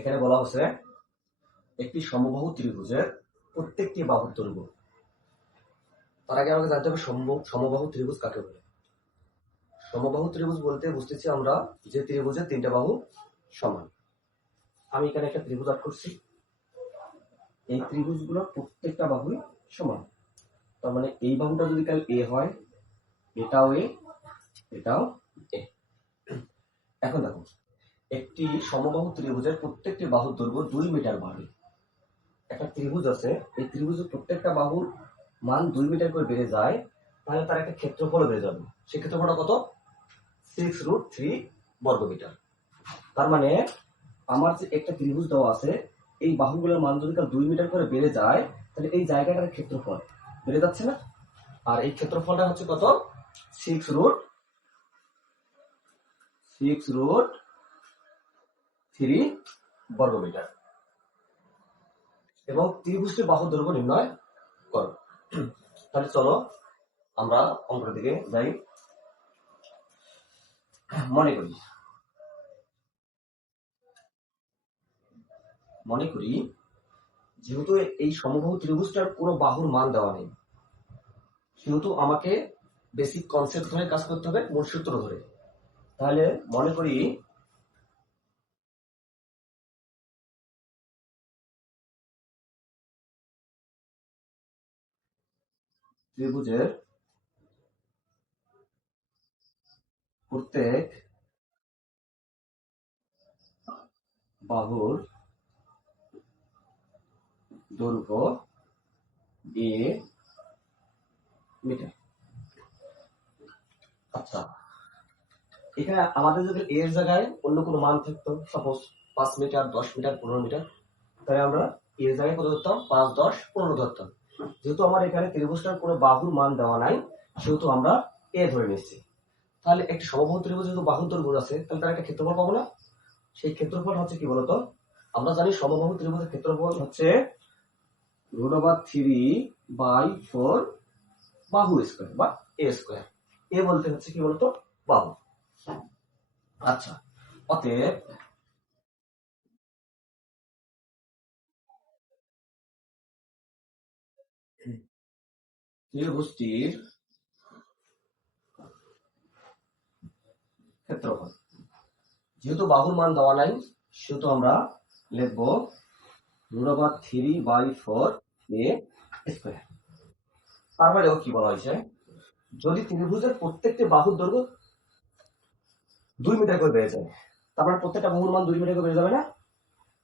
এখানে বলা হচ্ছে একটি সমবাহু ত্রিভুজের প্রত্যেকটি বাহুর দৈর্ঘ্য। তার আগে আমাকে জানতে হবে সমবাহু ত্রিভুজ কাকে বলে। সমবাহু ত্রিভুজ বলতে বুঝতেছি আমরা যে ত্রিভুজের তিনটা বাহু সমান। আমি এখানে একটা ত্রিভুজ আঁক করছি, এই ত্রিভুজগুলোর প্রত্যেকটা বাহুই সমান। তার মানে এই বাহুটা যদি কাল এ হয়, এটাও এ, এটাও এ। এখন দেখো, একটি সমবাহু ত্রিভুজের প্রত্যেকটি বাহুর দৈর্ঘ্য 2 মিটার বাড়ে। একটা ত্রিভুজ আছে, এই ত্রিভুজের প্রত্যেকটা বাহুর মান 2 মিটার করে বেড়ে যায়, তাহলে তার একটা ক্ষেত্রফল বেড়ে যাবে। সেই ক্ষেত্রফলটা কত? 6√3 বর্গমিটার। তার মানে আমার যে একটা ত্রিভুজ দেওয়া আছে, এই বাহুগুলোর মান যদি 2 মিটার করে বেড়ে যায়, তাহলে এই জায়গাটার ক্ষেত্রফল বেড়ে যাচ্ছে না? আর এই ক্ষেত্রফলটা হচ্ছে কত? 6√3 বর্গমিটার। এবং ত্রিভুজটির বাহুর দৈর্ঘ্য নির্ণয় করো। তাহলে চলো আমরা অঙ্কের দিকে যাই। মনে করি যেহেতু এই সমবাহু ত্রিভুজটার কোনো বাহুর মান দেওয়া নেই, সেহেতু আমাকে বেসিক কনসেপ্ট ধরে কাজ করতে হবে, মূল সূত্র ধরে। তাহলে মনে করি ত্রিভুজের প্রত্যেক বাহুর দৈর্ঘ্য a মিটার। আচ্ছা, এখানে আমাদের যদি এর জায়গায় অন্য কোনো মান থাকতো, সাপোজ 5 মিটার, 10 মিটার, 15 মিটার, তাহলে আমরা এর জায়গায় কত ধরতাম? 5, 10, 15 ধরতাম। যেহেতু আমার এখানে ত্রিভুজটার কোনো বাহুর মান দেওয়া নাই, সেহেতু আমরা এ ধরে নিচ্ছি। তাহলে একটি সমবাহু ত্রিভুজ যেহেতু বাহুর দৈর্ঘ্য আছে, তাহলে তার একটা ক্ষেত্রফল পাবো না? সেই ক্ষেত্রফল হচ্ছে কি বলতো? আমরা জানি সমবাহু ত্রিভুজের ক্ষেত্রফল হচ্ছে √3/4 বাহু স্কয়ার বা এ স্কয়ার। এ বলতে হচ্ছে কি বলতো? বাহু। আচ্ছা, অতএব ত্রিভুজটির ক্ষেত্রফল, যেহেতু বাহুর মান দেওয়া নাই, সেহেতু আমরা লিখবো √3/4 a স্কয়ার। তারপরে দেখো কি বলা হয়েছে, যদি ত্রিভুজের প্রত্যেকটি বাহুর দৈর্ঘ্য 2 মিটার করে বেড়ে যায়, তারপরে প্রত্যেকটা বাহুর মান 2 মিটার করে বেড়ে যাবে না?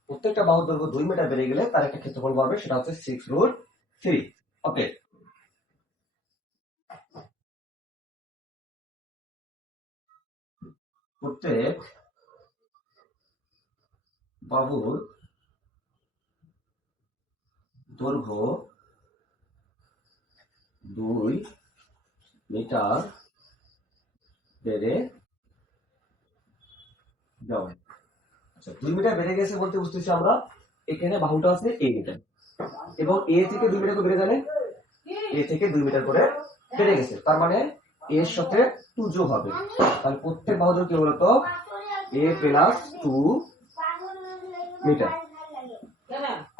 প্রত্যেকটা বাহুর দৈর্ঘ্য 2 মিটার বেড়ে গেলে তার একটা ক্ষেত্রফল বাড়বে, সেটা হচ্ছে 6√3। ওকে, প্রত্যেক বাহুর দৈর্ঘ্য 2 মিটার বেড়ে যাবে। আচ্ছা, 2 মিটার বেড়ে গেছে বলতে বুঝতেছি আমরা এখানে বাহুটা আছে a মিটার, এবং a থেকে 2 মিটার করে বেড়ে যাবে, a থেকে 2 মিটার করে বেড়ে গেছে। তার মানে এর সাথে 2 যোগ হবে, তাহলে প্রত্যেক বাহুর দৈর্ঘ্য কি বলতো? a + 2 metre.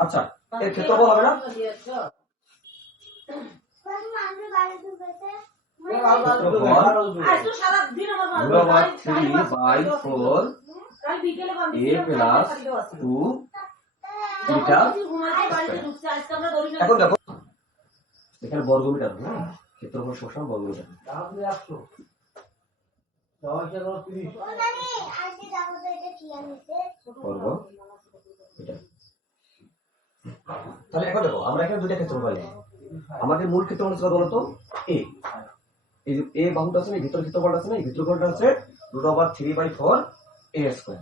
আচ্ছা, এর ক্ষেত্রফল হবে না? √3/4 a + 2 মিটার। এখন দেখো, এখানে বর্গমিটার, ক্ষেত্রফল সবসময় বর্গমিটার। বর্গ মিটার। তাহলে এখন দেখো, আমরা এখানে দুইটা ক্ষেত্রফল পাই। আমাদের মূল ক্ষেত্রফল হচ্ছে কত বলতো? a। এই যে a বাহুটা আছে না, ভিতর ক্ষেত্রফলটা আছে না, এই ক্ষেত্রফলটা হচ্ছে √3/4 a স্কয়ার।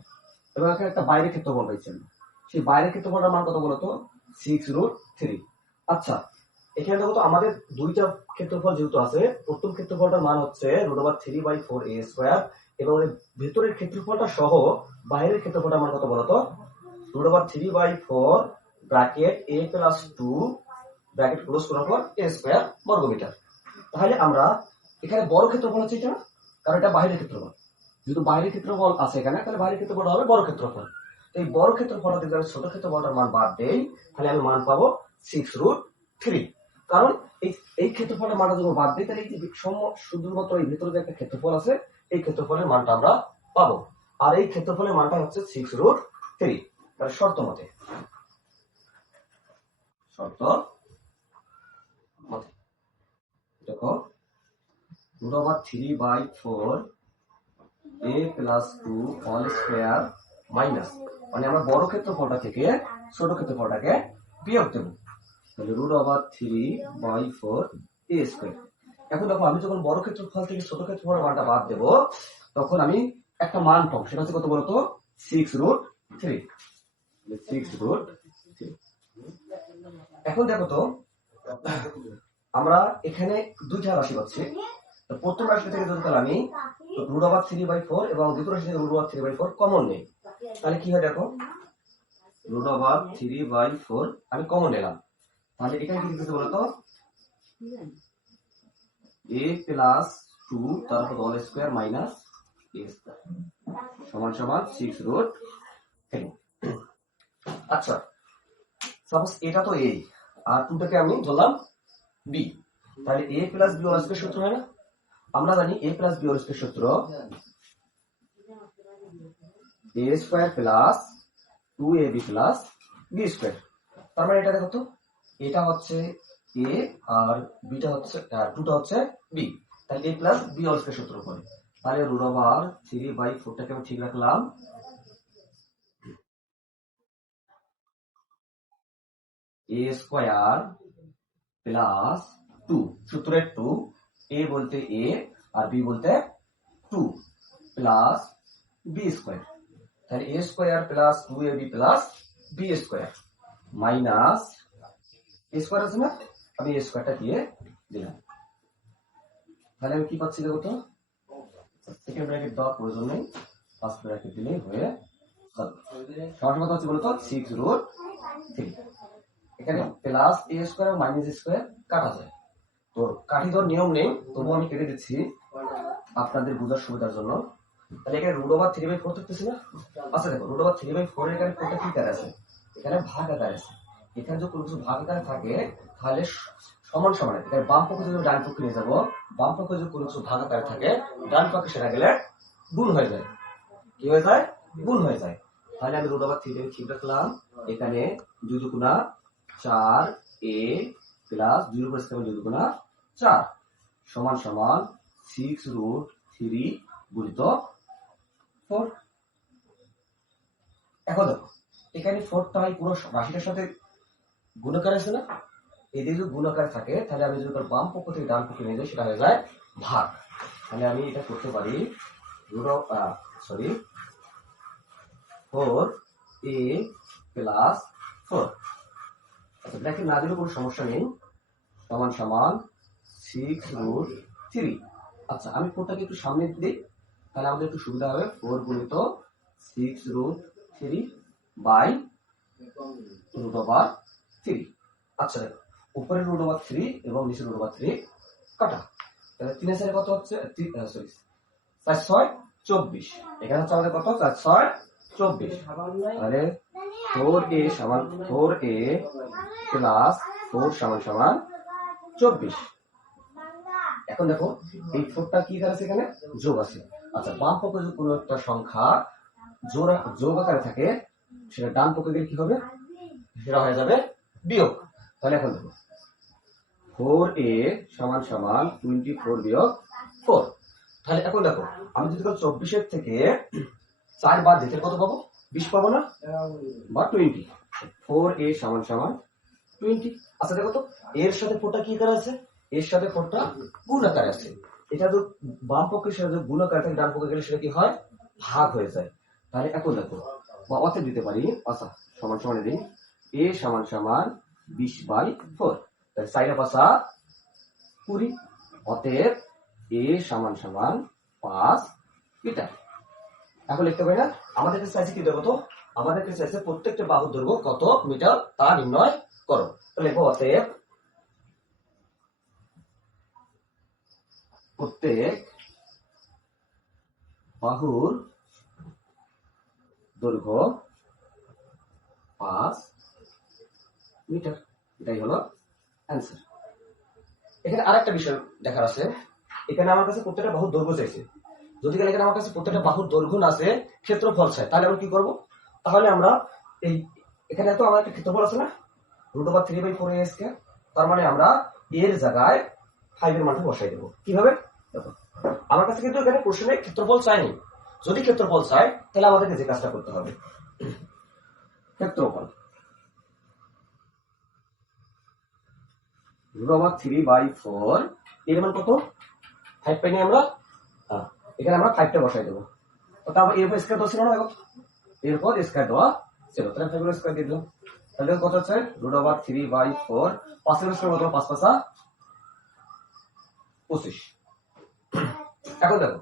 এবং এখানে একটা বাইরের ক্ষেত্রফল পাইছি আমরা, সেই বাইরের ক্ষেত্রফলটার মান কত বলতো? 6√3। আচ্ছা, এখানে দেখো তো আমাদের দুইটা ক্ষেত্রফল যেহেতু আছে, প্রথম ক্ষেত্রফলটার মান হচ্ছে √3/4 a স্কয়ার, এবং ভেতরের ক্ষেত্রফলটা সহ বাইরের ক্ষেত্রফলটার মান কত বলতো? √3/4 ব্র্যাকেট a + 2 ব্র্যাকেট ক্লোজ করার পর a স্কয়ার বর্গমিটার। তাহলে আমরা এখানে বড় ক্ষেত্রফল হচ্ছে এটা, কারণ এটা বাইরের ক্ষেত্রফল। যেহেতু বাইরের ক্ষেত্রফল আছে এখানে, তাহলে বাইরের ক্ষেত্রফল হবে বড় ক্ষেত্রফল। এই বড় ক্ষেত্রফলটা থেকে আমি ছোট ক্ষেত্রফলটার মান বাদ দেই, তাহলে আমি মান পাবো 6√3। কারণ এই ক্ষেত্রফলের মানটা যখন বাদ দিই, তাহলে এই যে শুধুমাত্র এই ভিতরে যে একটা ক্ষেত্রফল আছে, এই ক্ষেত্রফলের মানটা আমরা পাবো। আর এই ক্ষেত্রফলের মানটা হচ্ছে 6√3। তাহলে শর্ত মতে দেখো, √3/4 a + 2 হোল স্কয়ার মাইনাস, মানে আমরা বড় ক্ষেত্রফলটা থেকে ছোট ক্ষেত্রফলটাকে বিয়োগ দেব। তাহলে √3/4 a স্কয়ার। এখন দেখো, আমি যখন বড় ক্ষেত্রফল থেকে ছোট ক্ষেত্রফলের মানটা বাদ দেব, তখন আমি একটা মান পাবো, সেটা হচ্ছে কত বলতো? 6√3। 6√3। এখন দেখো তো, আমরা এখানে দুইটা রাশি পাচ্ছি। প্রথম রাশি থেকে যদি আমি √3/4 এবং দ্বিতীয় রাশি থেকে √3/4 কমন নেই, তাহলে কি হয় দেখো, √3/4 আমি কমন নিলাম, তাহলে এখানে কি দিতেছে বলতো? a + 2 তারপর whole square minus a square সমান সমান 6√3। আচ্ছা, সাপোজ এটা তো a আর 2টাকে আমি ধরলাম b, তাহলে a + b হোল স্কয়ার সূত্র হয় না? আমরা জানি a + b হোল স্কয়ার সূত্র a square plus 2ab plus b square. তার মানে এটা দেখো তো, এটা হচ্ছে a আর bটা হচ্ছে 2টা হচ্ছে b, তাহলে a + b হোল স্কয়ার সূত্র করে। তাহলে √3/4টাকে আমি ঠিক রাখলাম, a স্কয়ার প্লাস 2, সূত্রের 2, a বলতে a আর b বলতে 2 প্লাস b স্কয়ার। তাহলে a square plus 2ab plus b square minus a square আছে না, আমি a স্কয়ারটা দিয়ে দিলাম। তাহলে আমি কি পাচ্ছি দেখো তো, সেকেন্ড ব্র্যাকেট দেওয়ার প্রয়োজন নেই, ফার্স্ট ব্র্যাকেট দিলেই হয়ে যাবে। সমান কত হচ্ছে বলতো? 6√3। এখানে প্লাস a স্কয়ার এবং মাইনাস a স্কয়ার কাটা যায়, তো কাটি দেওয়ার নিয়ম নেই, তবু আমি কেটে দিচ্ছি আপনাদের বোঝার সুবিধার জন্য। তাহলে এখানে √3/4 থাকতেছে না? আচ্ছা দেখো, √3/4 এখানে কোনটা কি আকারে আছে? এখানে ভাগ আকারে আছে। এখানে যদি কোনো কিছু ভাগ আকারে থাকে, তাহলে সমান সমান, এখানে বাম পক্ষে যদি ডান পক্ষে নিয়ে যাবো, বাম পক্ষে যদি কোনো কিছু ভাগ আকারে থাকে, ডান পক্ষে সেটা গেলে গুণ হয়ে যায়। কি হয়ে যায়? গুণ হয়ে যায়। তাহলে আমি √3 ঠিক রাখলাম, এখানে 2 দুগুণা 4a প্লাস 2 এর উপর 2 দুগুণা 4 সমান সমান 6√3 গুণিত 4। এখন দেখো, এখানে 4টা পুরো রাশিটার সাথে গুণাকার আছে না? এদের যদি গুণাকার থাকে, তাহলে আমি যদি বাম পক্ষ থেকে ডান পক্ষে নিয়ে যাই, সেটা হয়ে যায় ভাগ। তাহলে আমি এটা করতে পারি √4a প্লাস 4। আচ্ছা, ব্র্যাকেট না দিলেও কোনো সমস্যা নেই, সমান সমান 6√3। আচ্ছা, আমি 4টাকে একটু সামনে দিই, তাহলে আমাদের একটু সুবিধা হবে। 4 গুণিত 6√3 বাই √3। আচ্ছা দেখো, উপরে √3 এবং নিচে √3 কাটা, তাহলে 3 এর সাথে কত হচ্ছে? 4 6 24। এখানে হচ্ছে আমাদের কত? 4 6 24। তাহলে 4a সমান 4a প্লাস 4 সমান সমান 24। এখন দেখো, এই 4টা কি আছে? এখানে যোগ আছে। আচ্ছা, বাম পক্ষে যদি কোনো একটা সংখ্যা যোগ আকারে থাকে, সেটা ডান পক্ষে গেলে কি হবে? সেটা হয়ে যাবে বিয়োগ। তাহলে এখন দেখো, 4a সমান সমান 24 বিয়োগ 4। তাহলে এখন দেখো, আমি যদি 24 থেকে 4 বাদ দিতে কত পাবো? 20 পাবো না, বা 20। 4a সমান সমান 20। আচ্ছা দেখো তো, এর সাথে 4টা কি আকারে আছে? এর সাথে 4টা গুণ আকারে আছে। এটা তো বাম পক্ষের সাথে গুণ আকারে থাকে, ডান পক্ষে গেলে সেটা কি হয়? ভাগ হয়ে যায়। তাহলে এখন দেখো, বা অতএব দিতে পারি, আচ্ছা সমান সমান দিই, a সমান সমান 20/4। তাহলে 4 5 20। অতএব a সমান সমান 5 মিটার। এখন লিখতে পারি না? আমাদের কাছে চাইছে কি দেখো তো, আমাদের কাছে চাইছে প্রত্যেকটা বাহুর দৈর্ঘ্য কত মিটার তা নির্ণয় করো। তাহলে লিখবো, অতএব প্রত্যেক বাহুর দৈর্ঘ্য 5 মিটার। এটাই হলো অ্যান্সার। এখানে আরেকটা বিষয় দেখার আছে, এখানে আমার কাছে প্রত্যেকটা বাহুর দৈর্ঘ্য চাইছে। যদি এখানে আমার কাছে প্রত্যেকটা বাহুর দৈর্ঘ্য না আছে, ক্ষেত্রফল চাই, তাহলে আমরা কি করব? তাহলে আমরা এই এখানে তো আমার একটা ক্ষেত্রফল আছে না, √3/4a²। তার মানে আমরা এর জায়গায় 5 এর মানটা বসাই দেবো। কিভাবে? দেখো, আমার কাছে কিন্তু এখানে প্রশ্নে ক্ষেত্রফল চাইনি। যদি ক্ষেত্রফল চাই তাহলে আমাদেরকে যে কাজটা করতে হবে, ক্ষেত্রফল √3/4 এর মান কত? 5 পাইনি আমরা, এখানে আমরা 5টা বসাই দেবো। তারপর এরপর স্কয়ার দেওয়া ছিল না, দেখো এরপর স্কয়ার দেওয়া ছিল, তাহলে 5 এর স্কয়ার দিয়ে দিলাম। তাহলে কত হচ্ছে? √3/4 5 এর স্কয়ার কত? 5 5 25। এখন দেখো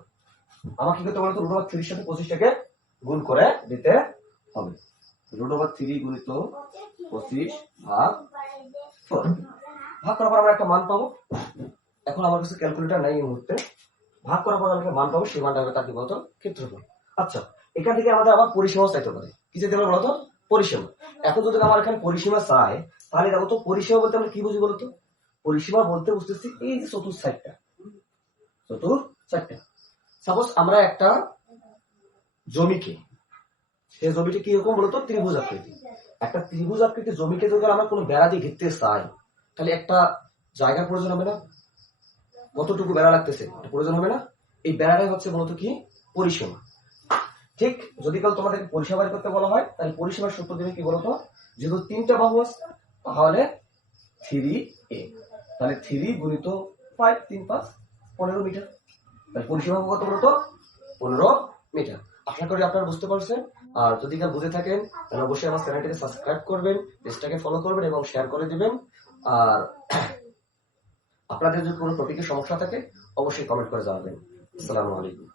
আমাকে কি করতে বলতো, √3 এর সাথে 25টাকে গুণ করে দিতে হবে। √3 গুণিত 25 ভাগ 4, ভাগ করার পর আমরা একটা মান পাবো। এখন আমার কাছে ক্যালকুলেটর নাই এই মুহূর্তে। ভাগ করার পর আমরা একটা মান পাবো, সেই মানটা হবে তার কি বলতো, ক্ষেত্রফল। আচ্ছা, এখান থেকে আমাদের আবার পরিসীমা চাইতে পারে। কি চাইতে পারে বলতো? পরিসীমা। এখন যদি আমার এখানে পরিসীমা চাই, তাহলে দেখো তো পরিসীমা বলতে আমরা কি বুঝি বলতো? পরিসীমা বলতে বুঝতেছি এই যে চতুর্থ সাইডটা, সাপোজ আমরা একটা জমিকে, সেই জমিটা কি রকম বলতো? ত্রিভুজ আকৃতি। একটা ত্রিভুজ আকৃতির জমিকে যদি আমরা কোনো বেড়া দিয়ে ঘিরতে চাই, তাহলে একটা জায়গার প্রয়োজন হবে না? কতটুকু বেড়া লাগতেছে প্রয়োজন হবে না? এই বেড়াটাই হচ্ছে মূলত কি? পরিসীমা। ঠিক যদি কাল তোমাদেরকে পরিসীমা বের করতে বলা হয়, তাহলে পরিসীমার সূত্র দেবে কি বলতো? যেহেতু 3টা বাহু আছে, তাহলে 3a, তাহলে 3 গুণিত 5 3 5 15 মিটার। তাহলে পরিসীমা কত বলতো? 15 মিটার। আশা করি আপনারা বুঝতে পারছেন। আর যদি কেউ বুঝে থাকেন তাহলে অবশ্যই আমার চ্যানেলটিকে সাবস্ক্রাইব করবেন, পেজটাকে ফলো করবেন এবং শেয়ার করে দিবেন। আর আপনাদের যদি কোনো টপিকের সমস্যা থাকে অবশ্যই কমেন্ট করে জানাবেন। আসসালামু আলাইকুম।